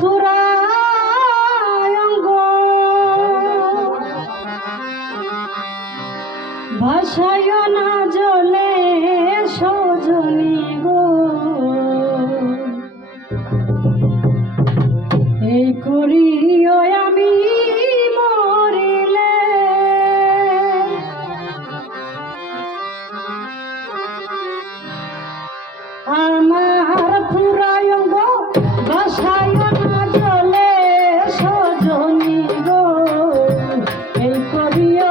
পুরায়ঙ্গ ভাষায় না জলে সজনী গো এই করিও আমি মরিলে আমার পুরায়ঙ্গ ভাষায় না জলে সজনী গো এই করিও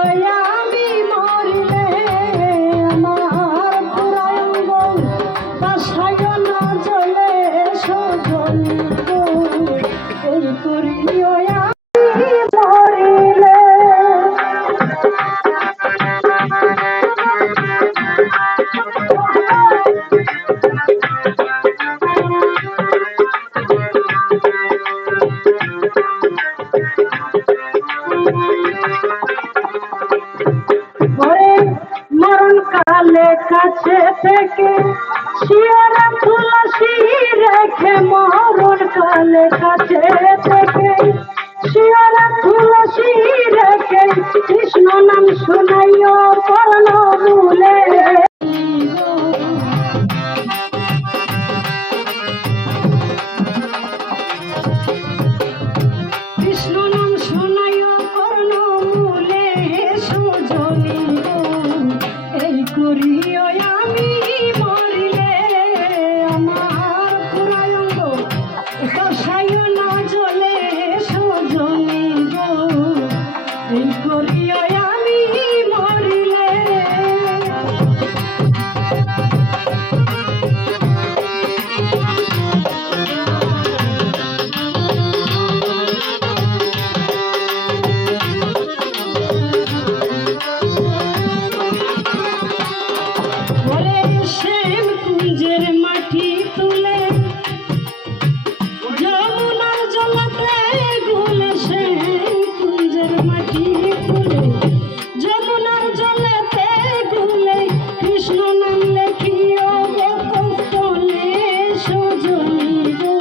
আমি মরিলে আমার পুরায়ঙ্গ ভাষায় না জলে সজনী গো এই করিও আমি মরিলে মরণ কালে কাছে থেকে শিয়ারা তুলসী রেখে মরণ কালে কাছে থেকে শিয়ারা তুলসী রেখে কৃষ্ণ নাম শুনাইও কর্ণ মূলে কৃষ্ণ নাম শুনাইও কর্ণ মূলে সজনী এই করিও আমি মরিলে আমার পুরায়ঙ্গ ভাষায় না জলে সজনী গো এই করিও আমি মরিলে শ্যাম কুঞ্জের মাটি তুলে যমুনার জলতে গুলে শ্যাম কুঞ্জের মাটি তুলে যমুনার জলতে গুলে কৃষ্ণ নাম লেখিও কৌতলে সজনী গো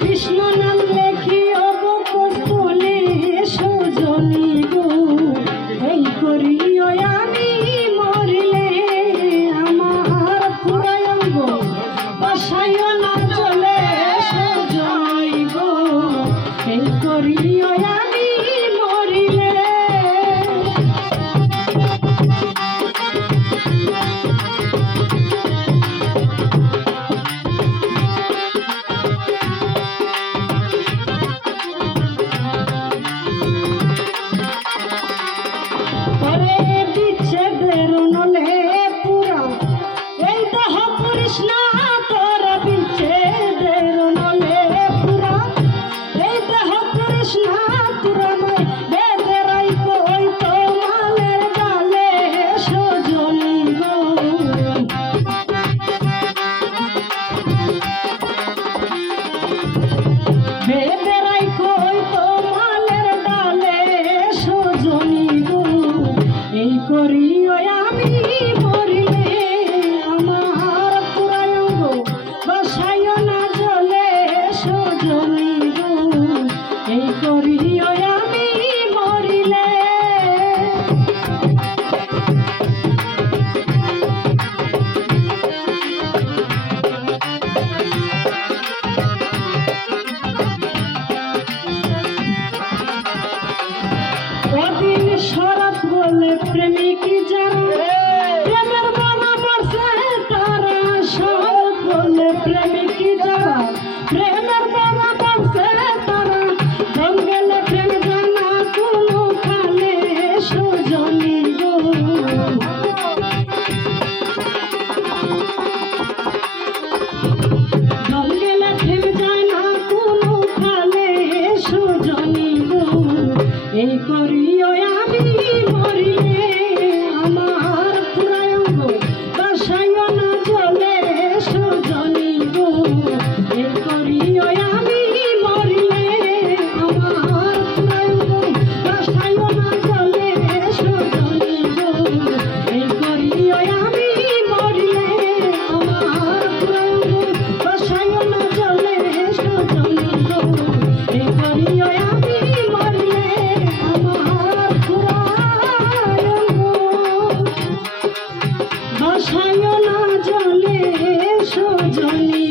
কৃষ্ণ নাম লেখিও কৌতলে সজনী গো এই করিও আমি মরিলে আমার পুরায়ঙ্গ ভাষায় না জলে সজনী গো এই করিও আমি মরিলে পরে বিচ্ছেদের নলে পুরা এই দেহ পুরিস না তোরা বিচ্ছেদের নলে পুরা এই দেহ পুরিস না তোরা নয় বেদেরাই কই তো মালের ডালে সজনী গো বেদেরাই কই তো মালের ডালে সজনী গো এই করিও আমি মরিলে আমার পুরায়ঙ্গ ভাষায় না জলে সজনী গো এই করিও আমি মরিলে কদিন শরৎ বলে প্রেমিক যারা প্রেমের বানা পড়ছে তারা শরৎ বলে প্রেমিক যারা প্রেমের বানা পড়ছে তারা দম গেলে প্রেম জানা কোনো খালে সজনী গো দম গেলে প্রেম জানা কোনো খালে সজনী গো এই করিও আমি মরিলে আমার পুরায়ঙ্গ ভাষায় না জলে সজনী গো এই করিও আমি মরিলে আমার পুরায়ঙ্গ ভাষায় না জলে সজনী গো এই করিও আমি মরিলে জনি